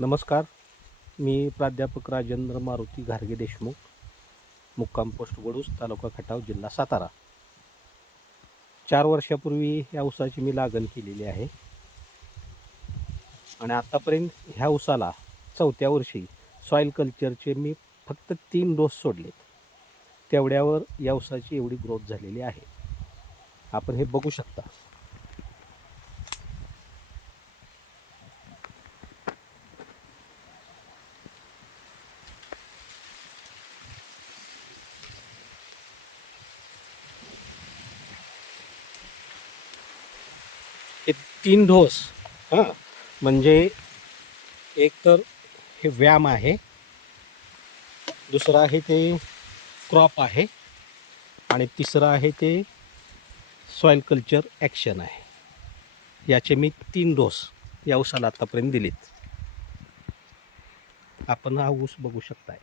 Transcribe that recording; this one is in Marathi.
नमस्कार. मी प्राध्यापक राजेंद्र मारुती घारगे देशमुख मुक्काम पोस्ट वडूस तालुका खटाव जिल्हा सातारा. चार वर्षापूर्वी या ऊसाची मी लागण केलेली आहे. आणि आत्तापर्यंत ह्या ऊसाला चौथ्या वर्षी सॉईल कल्चरचे मी फक्त तीन डोस सोडलेत तेवढ्यावर या ऊसाची एवढी ग्रोथ झालेली आहे. आपण हे बघू शकता. हे तीन डोस हां म्हणजे एक तर हे व्यायाम आहे दुसरं आहे ते क्रॉप आहे आणि तिसरं आहे ते सॉईल कल्चर ॲक्शन आहे. याचे मी तीन डोस या ऊसाला आत्तापर्यंत दिलेत. आपण हा ऊस बघू शकताय.